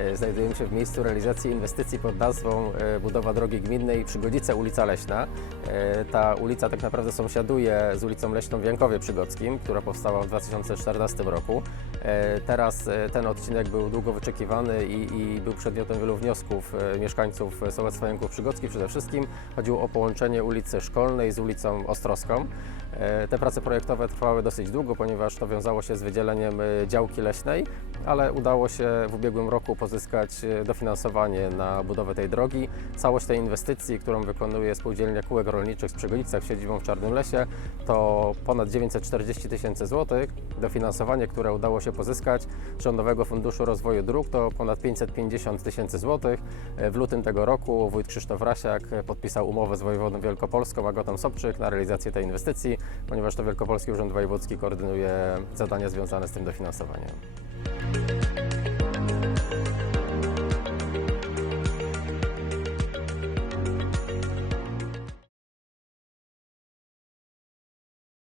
E, Znajdujemy się w miejscu realizacji inwestycji pod nazwą e, budowa drogi gminnej Przygodzice ulica Leśna. E, Ta ulica tak naprawdę sąsiaduje z ulicą Leśną w Jankowie Przygodzkim, która powstała w 2014 roku. Teraz ten odcinek był długo wyczekiwany i, i był przedmiotem wielu wniosków mieszkańców sołectwa Janków Przygodzkich przede wszystkim. Chodziło o połączenie ulicy Szkolnej z ulicą Ostrowską. Te prace projektowe trwały dosyć długo, ponieważ to wiązało się z wydzieleniem działki leśnej, ale udało się w ubiegłym roku pozyskać e, dofinansowanie na budowę tej drogi. Całość tej inwestycji, którą wykonuje Spółdzielnia Kółek Rolniczych z Przygodzicach z siedzibą w Czarnym Lesie, to ponad 940 tysięcy złotych. Dofinansowanie, które udało się pozyskać z Rządowego Funduszu Rozwoju Dróg to ponad 550 tysięcy złotych. E, W lutym tego roku wójt Krzysztof Rasiak e, podpisał umowę z wojewodą wielkopolską Agotą Sobczyk na realizację tej inwestycji, ponieważ to Wielkopolski Urząd Wojewódzki koordynuje zadania związane z tym dofinansowaniem.